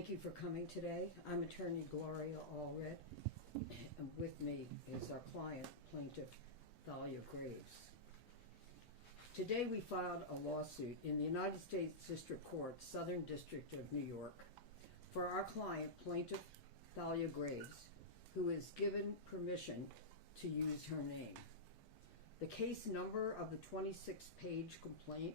Thank you for coming today. I'm attorney Gloria Allred, and with me is our client, plaintiff Thalia Graves. Today we filed a lawsuit in the United States District Court, Southern District of New York, for our client, plaintiff Thalia Graves, who is given permission to use her name. The case number of the 26-page complaint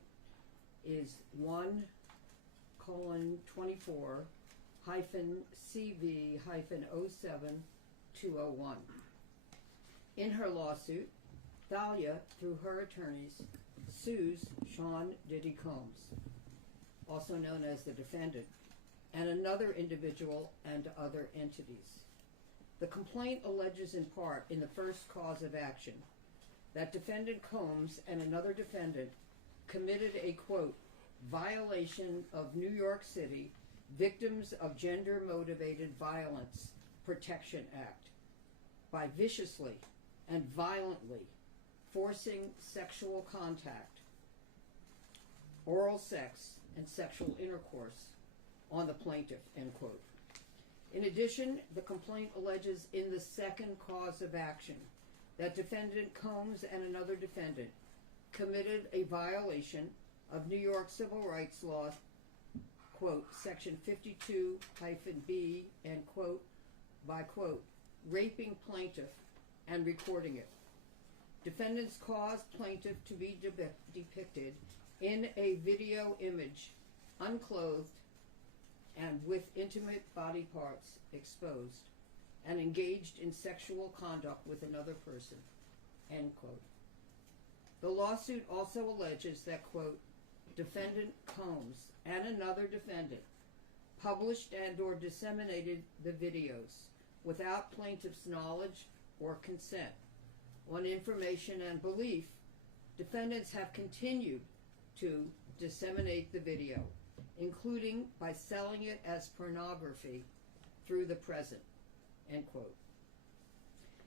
is 1:24-CV-07-201. In her lawsuit, Thalia, through her attorneys, sues Sean Diddy Combs, also known as the defendant, and another individual and other entities. The complaint alleges in part, in the first cause of action, that defendant Combs and another defendant committed a, quote, violation of New York City Victims of Gender-Motivated Violence Protection Act by viciously and violently forcing sexual contact, oral sex, and sexual intercourse on the plaintiff, end quote. In addition, the complaint alleges in the second cause of action that defendant Combs and another defendant committed a violation of New York civil rights law, quote, section 52-B, end quote, by, quote, raping plaintiff and recording it. Defendants caused plaintiff to be depicted in a video image, unclothed and with intimate body parts exposed, and engaged in sexual conduct with another person, end quote. The lawsuit also alleges that, quote, defendant Combs and another defendant published and or disseminated the videos without plaintiff's knowledge or consent. On information and belief, defendants have continued to disseminate the video, including by selling it as pornography through the present, end quote.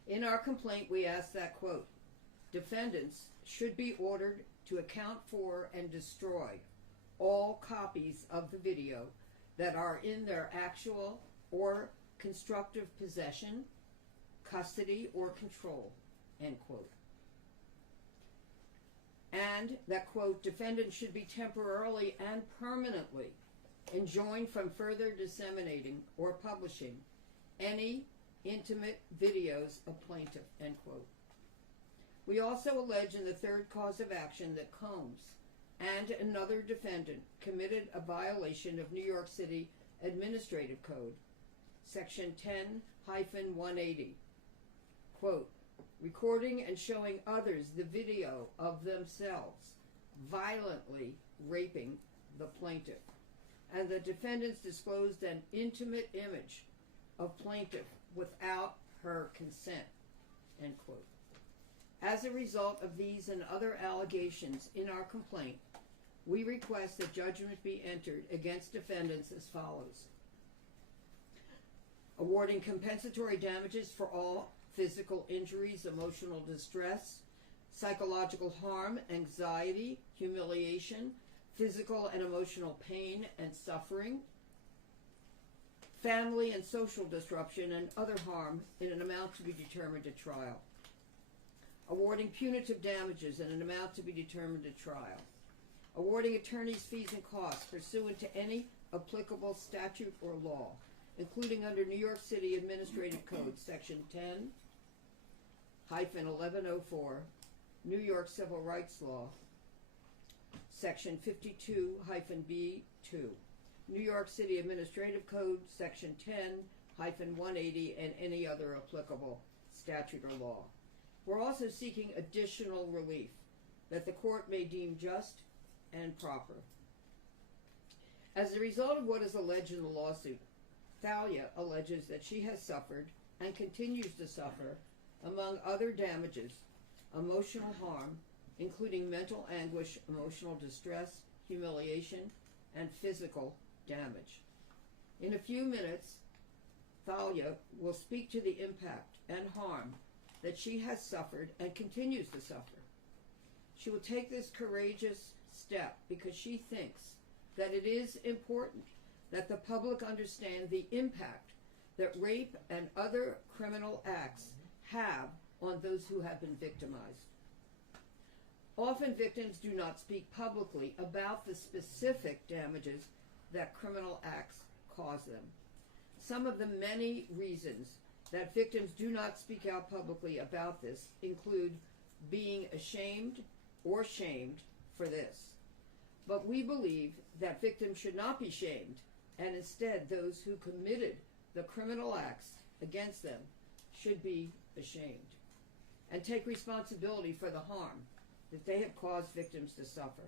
In our complaint, we ask that, quote, defendants should be ordered to account for and destroy all copies of the video that are in their actual or constructive possession, custody, or control, end quote. And that, quote, defendants should be temporarily and permanently enjoined from further disseminating or publishing any intimate videos of plaintiff, end quote. We also allege in the third cause of action that Combs and another defendant committed a violation of New York City Administrative Code, section 10-180, quote, recording and showing others the video of themselves violently raping the plaintiff, and the defendants disclosed an intimate image of plaintiff without her consent, end quote. As a result of these and other allegations in our complaint, we request that judgment be entered against defendants as follows: awarding compensatory damages for all physical injuries, emotional distress, psychological harm, anxiety, humiliation, physical and emotional pain and suffering, family and social disruption, and other harm in an amount to be determined at trial. Awarding punitive damages in an amount to be determined at trial. Awarding attorneys' fees and costs pursuant to any applicable statute or law, including under New York City Administrative Code, section 10-1104, New York Civil Rights Law, section 52-B2, New York City Administrative Code, section 10-180, and any other applicable statute or law. We're also seeking additional relief that the court may deem just and proper. As a result of what is alleged in the lawsuit, Thalia alleges that she has suffered and continues to suffer, among other damages, emotional harm, including mental anguish, emotional distress, humiliation, and physical damage. In a few minutes, Thalia will speak to the impact and harm that she has suffered and continues to suffer. She will take this courageous step because she thinks that it is important that the public understand the impact that rape and other criminal acts have on those who have been victimized. Often victims do not speak publicly about the specific damages that criminal acts cause them. Some of the many reasons that victims do not speak out publicly about this include being ashamed or shamed for this. But we believe that victims should not be shamed, and instead those who committed the criminal acts against them should be ashamed and take responsibility for the harm that they have caused victims to suffer.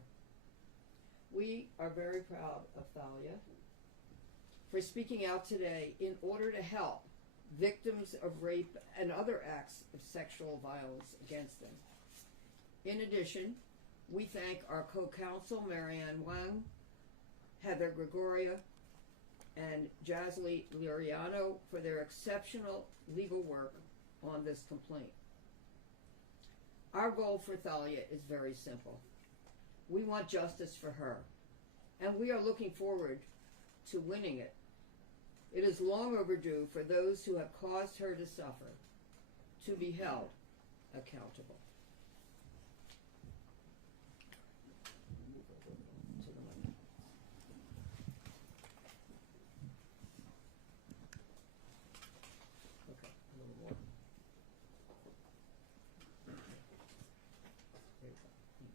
We are very proud of Thalia for speaking out today in order to help victims of rape and other acts of sexual violence against them. In addition, we thank our co-counsel Marianne Wang, Heather Gregoria, and Jasly Liriano for their exceptional legal work on this complaint. Our goal for Thalia is very simple. We want justice for her, and we are looking forward to winning it. It is long overdue for those who have caused her to suffer to be held accountable. Okay, a little more. There you go. Thank you.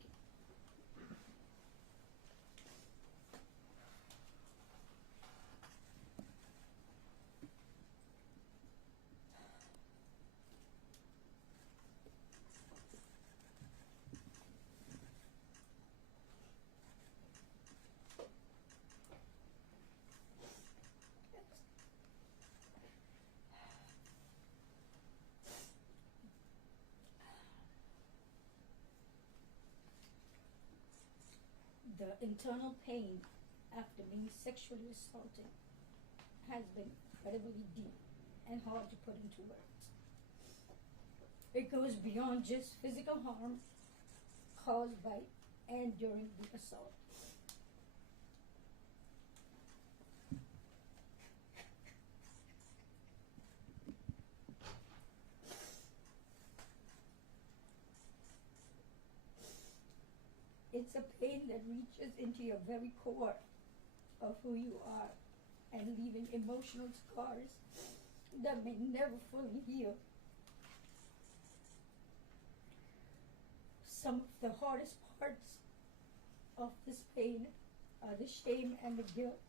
The internal pain after being sexually assaulted has been incredibly deep and hard to put into words. It goes beyond just physical harm caused by and during the assault. It's a pain that reaches into your very core of who you are and leaving emotional scars that may never fully heal. Some of the hardest parts of this pain are the shame and the guilt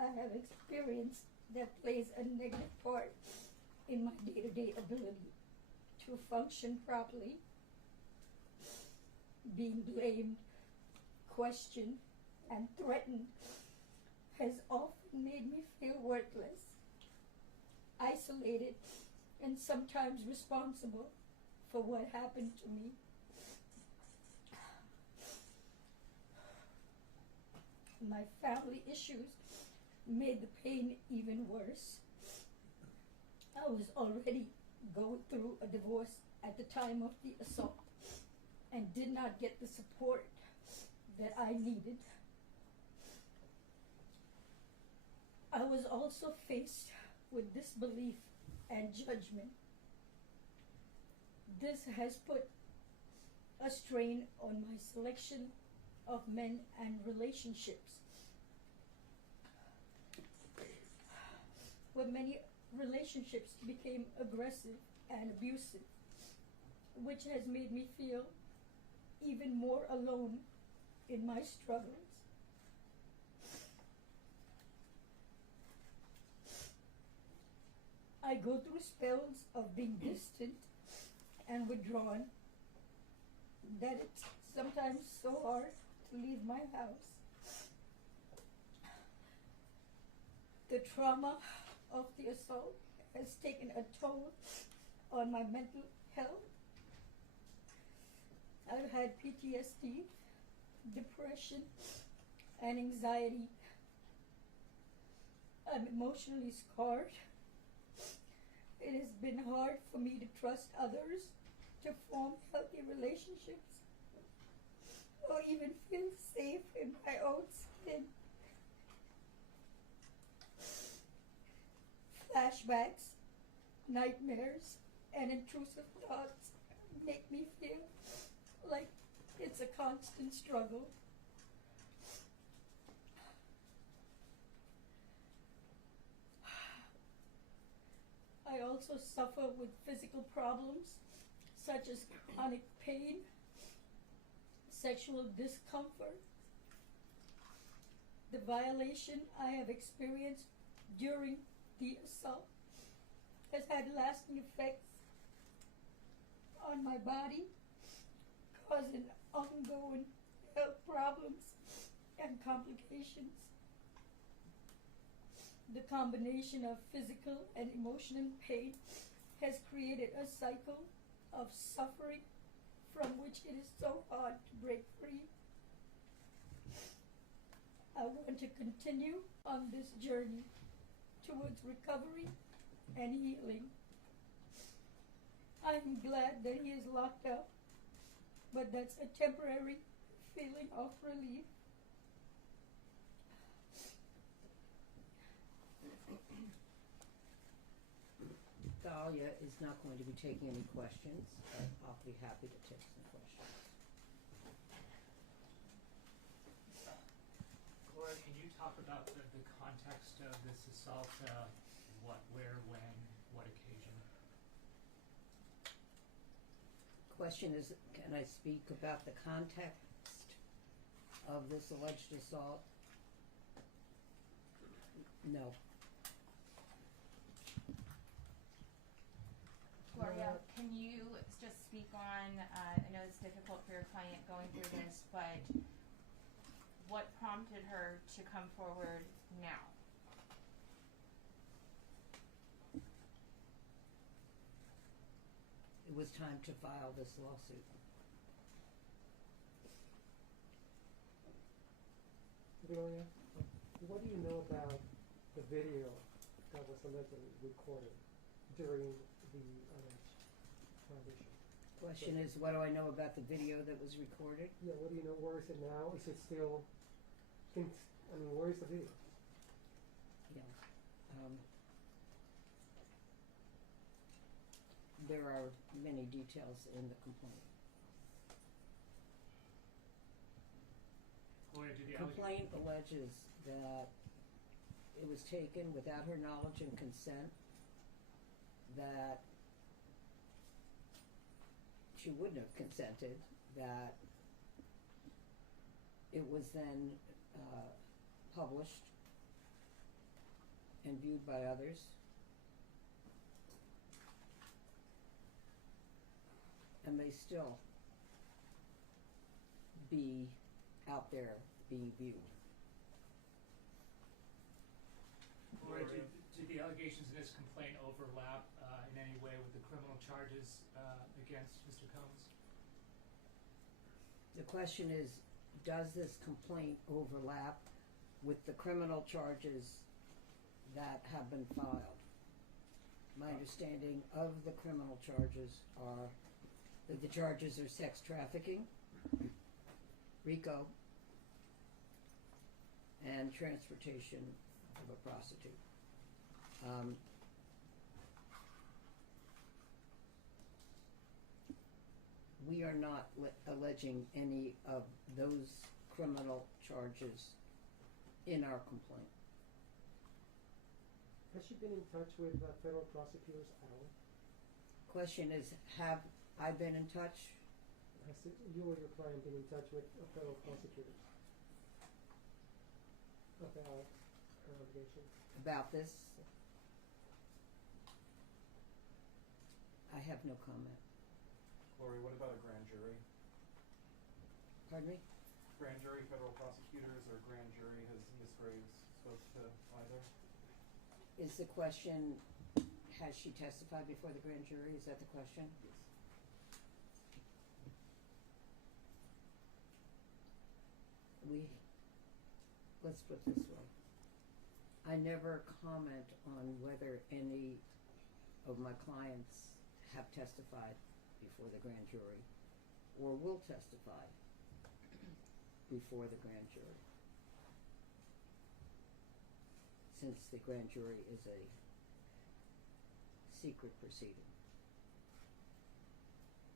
I have experienced that plays a negative part in my day-to-day ability to function properly. Being blamed, questioned, and threatened has often made me feel worthless, isolated, and sometimes responsible for what happened to me. My family issues made the pain even worse. I was already going through a divorce at the time of the assault and did not get the support that I needed. I was also faced with disbelief and judgment. This has put a strain on my selection of men and relationships. Where many relationships became aggressive and abusive, which has made me feel even more alone in my struggles. I go through spells of being distant and withdrawn that it's sometimes so hard to leave my house. The trauma of the assault has taken a toll on my mental health. I've had PTSD, depression, and anxiety. I'm emotionally scarred. It has been hard for me to trust others, to form healthy relationships, or even feel safe in my own skin. Flashbacks, nightmares, and intrusive thoughts make me feel like it's a constant struggle. I also suffer with physical problems such as chronic pain, sexual discomfort. The violation I have experienced during the assault has had lasting effects on my body, causing ongoing health problems and complications. The combination of physical and emotional pain has created a cycle of suffering from which it is so hard to break free. I want to continue on this journey towards recovery and healing. I'm glad that he is locked up, but that's a temporary feeling of relief. Dahlia is not going to be taking any questions, but I'll be happy to take some questions. Gloria, can you talk about the context of this assault? What, where, when, what occasion? Question is, can I speak about the context of this alleged assault? No. Gloria, can you just speak on, I know it's difficult for your client going through this, but what prompted her to come forward now? It was time to file this lawsuit. Gloria, what do you know about the video that was allegedly recorded during the alleged violation? Question is, what do I know about the video that was recorded? Yeah, what do you know? Where is it now? Is it still? Where is the video? Yeah. There are many details in the complaint. Gloria, did the Complaint alleges that it was taken without her knowledge and consent, that she wouldn't have consented, that it was then published and viewed by others, and may still be out there being viewed. Gloria, did the allegations in this complaint overlap in any way with the criminal charges against Mr. Combs? The question is, does this complaint overlap with the criminal charges that have been filed? My understanding of the criminal charges are that the charges are sex trafficking, RICO, and transportation of a prostitute. We are not alleging any of those criminal charges in our complaint. Has she been in touch with federal prosecutors at all? Question is, have I been in touch? You or your client been in touch with federal prosecutors about her allegation? About this? I have no comment. Gloria, what about a grand jury? Pardon me? Grand jury, federal prosecutors, or grand jury, has Ms. Graves spoke to either? Is the question, has she testified before the grand jury? Is that the question? Yes. Let's put it this way. I never comment on whether any of my clients have testified before the grand jury or will testify before the grand jury, since the grand jury is a secret proceeding.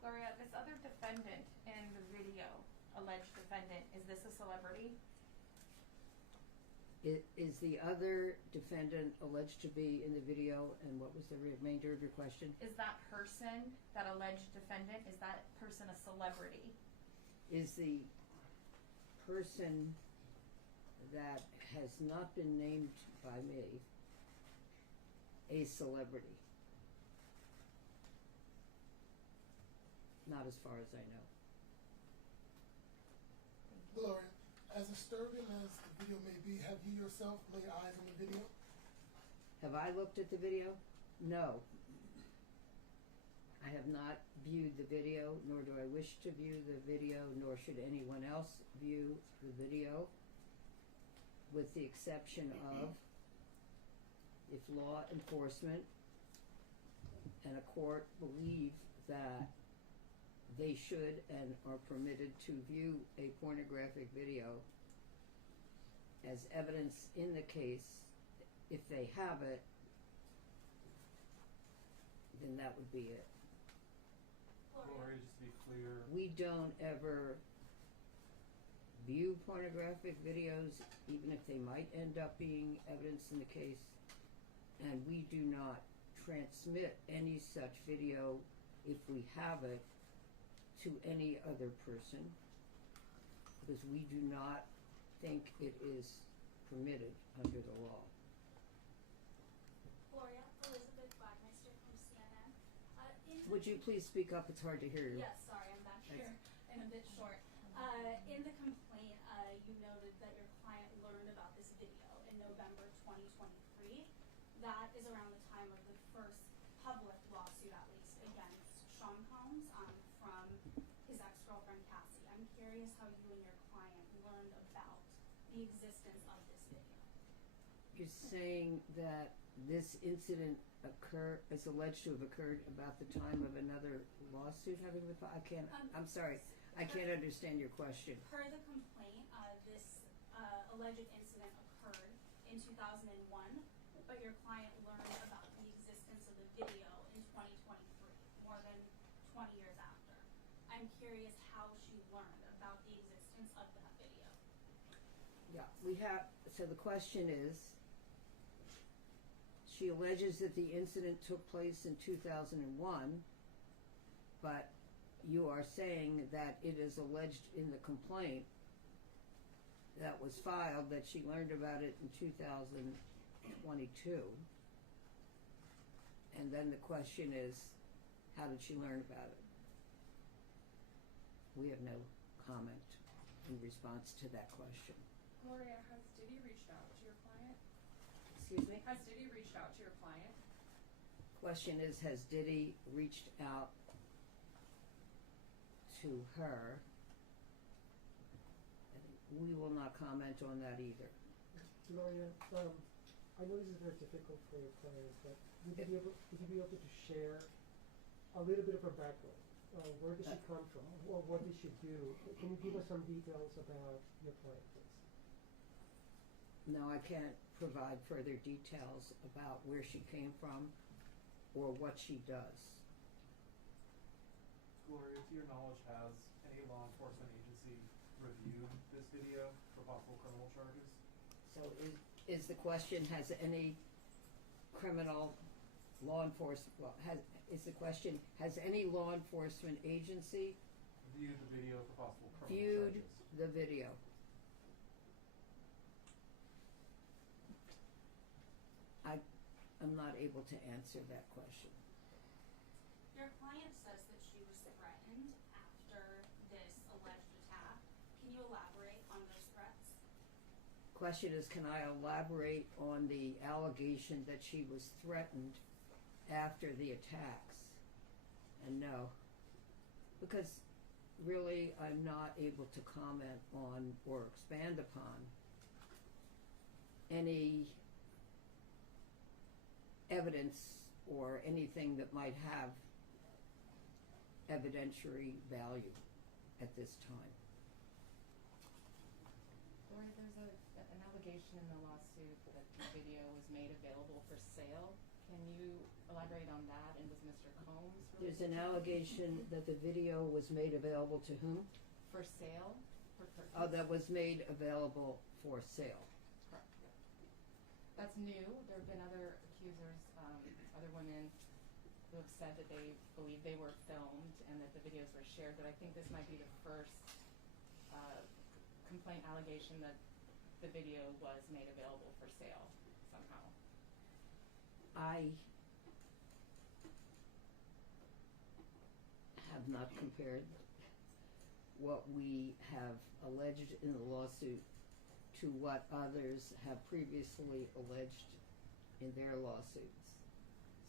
Gloria, this other defendant in the video, alleged defendant, is this a celebrity? Is the other defendant alleged to be in the video, and what was the remainder of your question? Is that person, that alleged defendant, is that person a celebrity? Is the person that has not been named by me a celebrity? Not as far as I know. Gloria, as disturbing as the video may be, have you yourself laid eyes on the video? Have I looked at the video? No. I have not viewed the video, nor do I wish to view the video, nor should anyone else view the video, with the exception of if law enforcement and a court believe that they should and are permitted to view a pornographic video as evidence in the case. If they have it, then that would be it. Gloria, just to be clear, We don't ever view pornographic videos, even if they might end up being evidence in the case, and we do not transmit any such video, if we have it, to any other person, because we do not think it is permitted under the law. Gloria, Elizabeth Wagmeister from CNN. Would you please speak up? It's hard to hear you. Yes, sorry, I'm back here and a bit short. In the complaint, you noted that your client learned about this video in November 2023. That is around the time of the first public lawsuit, at least, against Sean Combs from his ex-girlfriend Cassie. I'm curious how you and your client learned about the existence of this video. You're saying that this incident is alleged to have occurred about the time of another lawsuit having been filed? I'm sorry, I can't understand your question. Per the complaint, this alleged incident occurred in 2001, but your client learned about the existence of the video in 2023, more than 20 years after. I'm curious how she learned about the existence of that video. Yeah, so the question is, she alleges that the incident took place in 2001, but you are saying that it is alleged in the complaint that was filed that she learned about it in 2022. And then the question is, how did she learn about it? We have no comment in response to that question. Gloria, has Diddy reached out to your client? Excuse me? Has Diddy reached out to your client? Question is, has Diddy reached out to her? We will not comment on that either. Gloria, I know this is very difficult for your client, but would you be able to share a little bit of her background? Where did she come from? Or what did she do? Can you give us some details about your client, please? No, I can't provide further details about where she came from or what she does. Gloria, to your knowledge, has any law enforcement agency reviewed this video for possible criminal charges? So is the question, has any criminal law enforcement, is the question, has any law enforcement agency Viewed the video for possible criminal viewed charges? the video? I'm not able to answer that question. Your client says that she was threatened after this alleged attack. Can you elaborate on those threats? Question is, can I elaborate on the allegation that she was threatened after the attacks? And no, because really I'm not able to comment on or expand upon any evidence or anything that might have evidentiary value at this time. Gloria, there's an allegation in the lawsuit that the video was made available for sale. Can you elaborate on that, and does Mr. Combs really? There's an allegation that the video was made available to whom? For sale? For purchase? Oh, that was made available for sale. Correct, yeah. That's new. There have been other accusers, other women who have said that they believe they were filmed and that the videos were shared, but I think this might be the first complaint allegation that the video was made available for sale somehow. I have not compared what we have alleged in the lawsuit to what others have previously alleged in their lawsuits.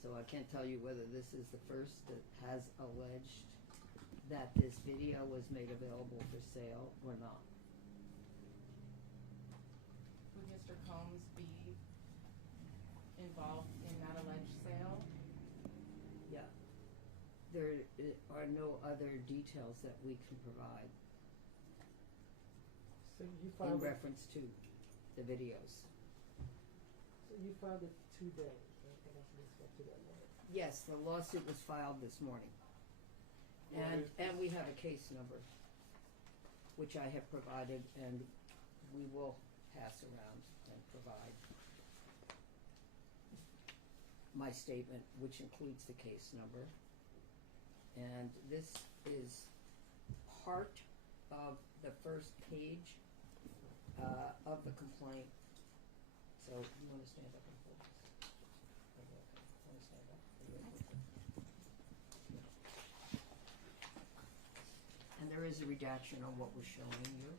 So I can't tell you whether this is the first that has alleged that this video was made available for sale or not. Would Mr. Combs be involved in that alleged sale? Yeah. There are no other details that we can provide So you in filed it, reference to the videos. so you filed it today, right? That must be stuff to that one. Yes, the lawsuit was filed this morning. And we have a case number, which I have provided, and we will pass around and provide my statement, which includes the case number. And this is part of the first page of the complaint. So you want to stand up and hold this? Okay. Want to stand up? Are you okay? And there is a redaction on what we're showing you.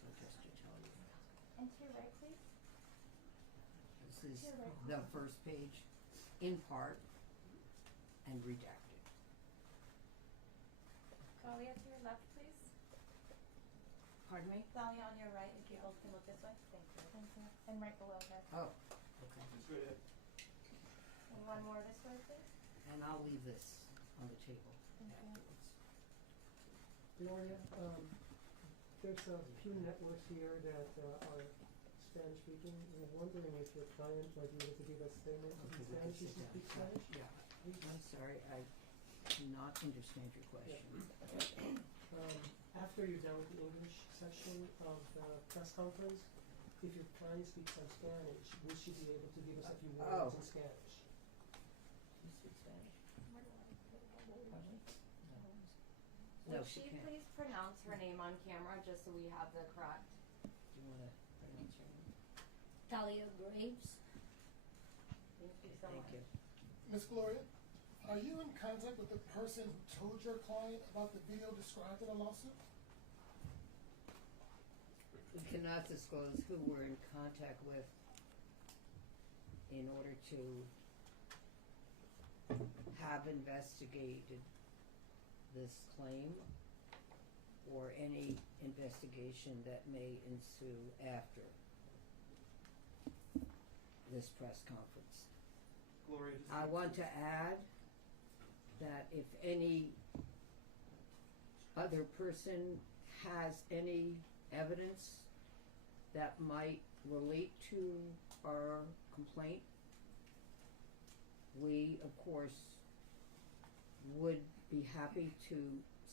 So just to tell you, And to your right, please. this is the first page in part and redacted. Thalia, to your left, please. Pardon me? Thalia, on your right, if you both can look this way. Thank you. Thank you. And right below her. Oh, okay. And one more this way, please. And I'll leave this on the table Thank you. afterwards. Gloria, there's a few networks here that are Spanish speaking. I'm wondering if your client might be able to give a statement in Okay, we can Spanish if sit you speak down. Spanish. Yeah. I'm sorry, I cannot understand your question. After you're done with the English section of the press conference, if your client speaks some Spanish, will she be able to give us a few Oh. words in Spanish? You speak Spanish? Where do I put it? Pardon me? No, Would she she can't. please pronounce her name on camera just so we have the correct? Do you wanna pronounce your name? Talia Graves. Thank you so much. Thank you. Miss Gloria, are you in contact with the person who told your client about the video described in the lawsuit? We cannot disclose who we're in contact with in order to have investigated this claim or any investigation that may ensue after this press conference. Gloria, just I want to add that if any other person has any evidence that might relate to our complaint, we, of course, would be happy to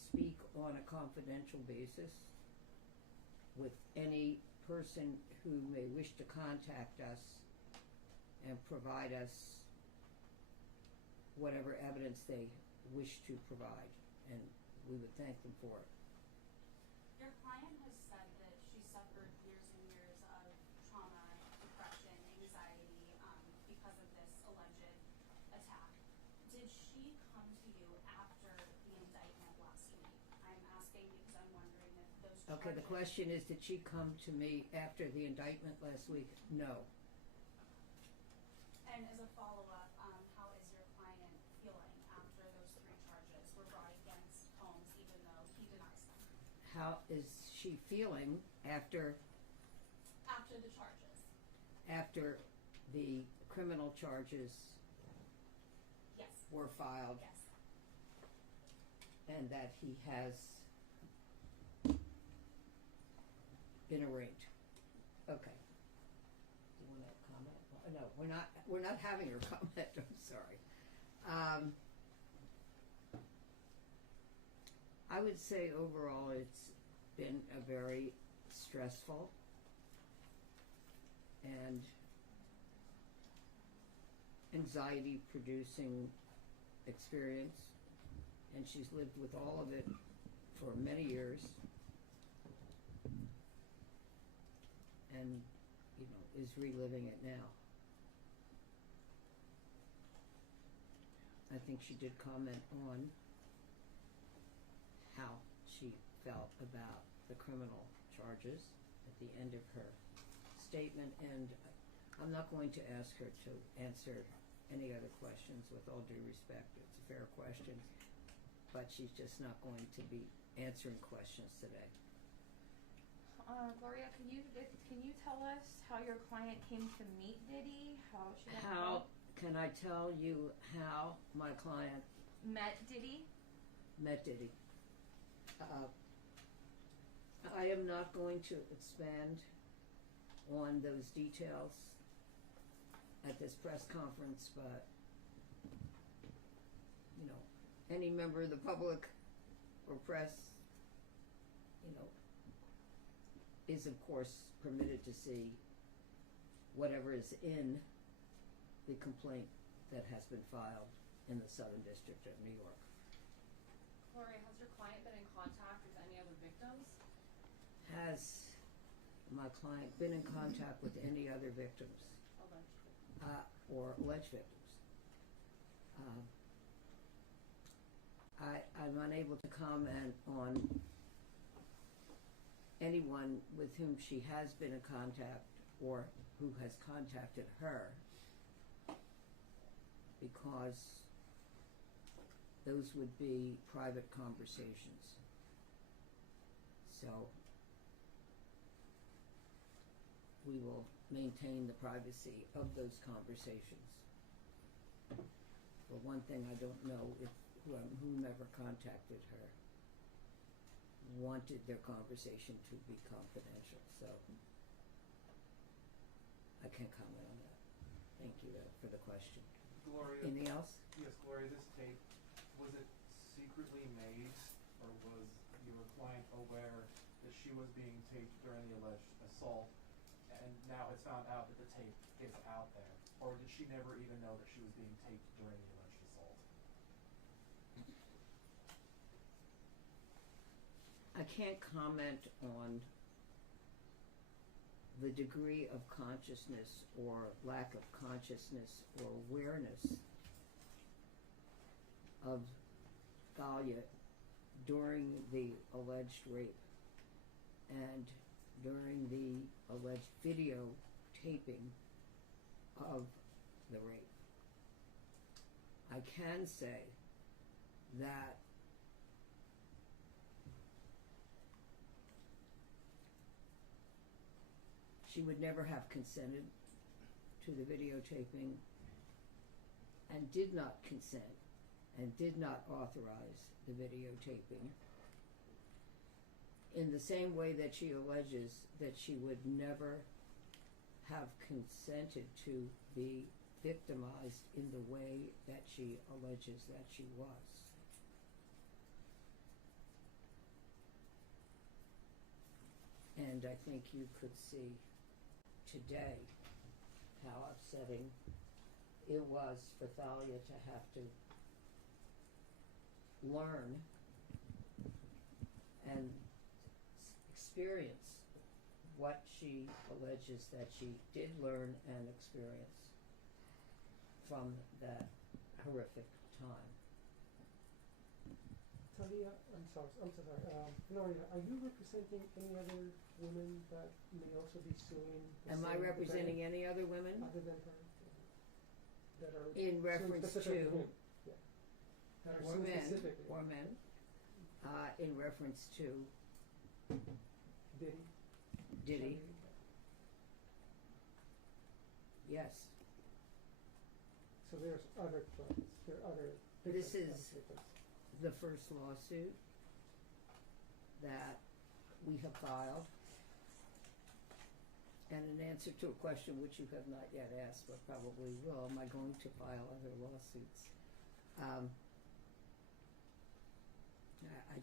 speak on a confidential basis with any person who may wish to contact us and provide us whatever evidence they wish to provide, and we would thank them for it. Your client has said that she suffered years and years of trauma, depression, anxiety, because of this alleged attack. Did she come to you after the indictment last week? I'm asking because I'm wondering if those charges. Okay, the question is, did she come to me after the indictment last week? No. And as a follow-up, how is your client feeling after those 3 charges were brought against Combs, even though he denies them? How is she feeling after After the charges? after the criminal charges Yes. were filed Yes. and that he has been arraigned? Okay. Do you want to comment? No, what We're not having her comment. I'm sorry. I would say overall it's been a very stressful and anxiety producing experience, and she's lived with all of it for many years, and is reliving it now. I think she did comment on how she felt about the criminal charges at the end of her statement, and I'm not going to ask her to answer any other questions. With all due respect, it's a fair question, but she's just not going to be answering questions today. Gloria, can you tell us how your client came to meet Diddy? How she got How involved? can I tell you how my client Met Diddy? met Diddy? I am not going to expand on those details at this press conference, but any member of the public or press, is of course permitted to see whatever is in the complaint that has been filed in the Southern District of New York. Gloria, has your client been in contact with any other victims? Has my client been in contact with any other victims? Alleged. Or alleged victims? I'm unable to comment on anyone with whom she has been in contact or who has contacted her, because those would be private conversations. So we will maintain the privacy of those conversations. For one thing, I don't know if whomever contacted her wanted their conversation to be confidential, so I can't comment on that. Thank you for the question. Gloria. Anything else? Yes, Gloria, this tape, was it secretly made, or was your client aware that she was being taped during the alleged assault, and now it's found out that the tape is out there? Or did she never even know that she was being taped during the alleged assault? I can't comment on the degree of consciousness or lack of consciousness or awareness of Thalia during the alleged rape and during the alleged video taping of the rape. I can say that she would never have consented to the videotaping and did not consent and did not authorize the videotaping, in the same way that she alleges that she would never have consented to be victimized in the way that she alleges that she was. And I think you could see today how upsetting it was for Thalia to have to learn and experience what she alleges that she did learn and experience from that horrific time. Talia, I'm so sorry. Gloria, are you representing any other women that may also be suing? Am I representing any other women? Other than her? That are In suing reference specifically to him? Yeah. That are or suing men, specifically. or men, in reference to Diddy? Diddy, yes. So there's other claims, there are other This victims, is victims. the first lawsuit that we have filed, And in answer to a question which you have not yet asked, but probably will, am I going to file other lawsuits? I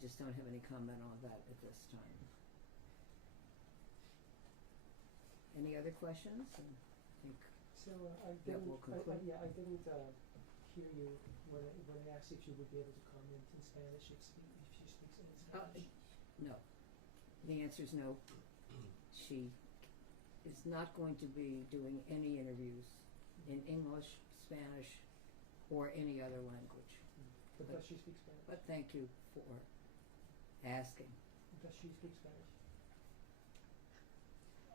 just don't have any comment on that at this time. Any other questions? And I think So I That didn't, will conclude. I didn't hear you when I asked if you would be able to comment in Spanish if she speaks any Spanish. no. The answer is no. She is not going to be doing any interviews in English, Spanish, or any other language. But does she speak Spanish? But thank you for asking. Does she speak Spanish?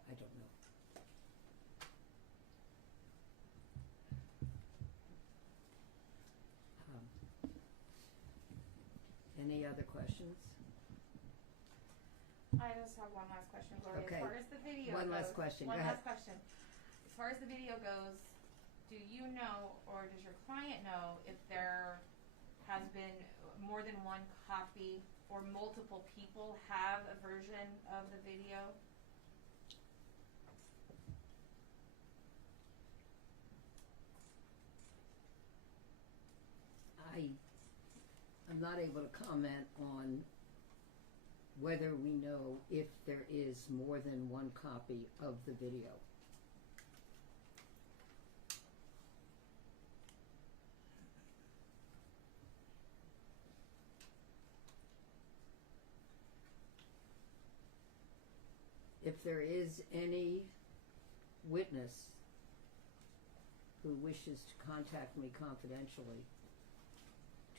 I don't know. Any other questions? I just have one last question, Gloria. Okay. As far as the video One goes, last question. One Go ahead. last question. As far as the video goes, do you know, or does your client know, if there has been more than one copy or multiple people have a version of the video? I'm not able to comment on whether we know if there is more than one copy of the video. If there is any witness who wishes to contact me confidentially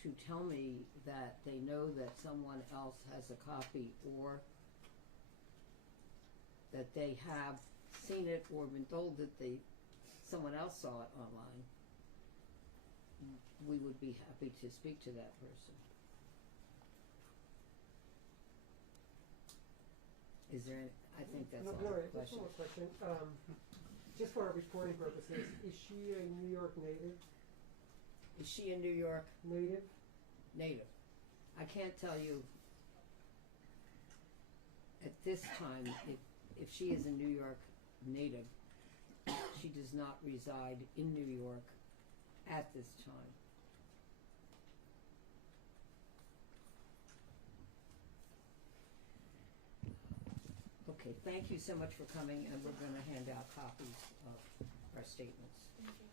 to tell me that they know that someone else has a copy, or that they have seen it or been told that someone else saw it online, we would be happy to speak to that person. Is there any, I think that's No, all Gloria, the just one questions. more question. Just for our reporting purposes, is she a New York native? Is she a New York Native? native? I can't tell you at this time if she is a New York native. She does not reside in New York at this time. Okay, thank you so much for coming, and we're going to hand out copies of our statements. Thank you.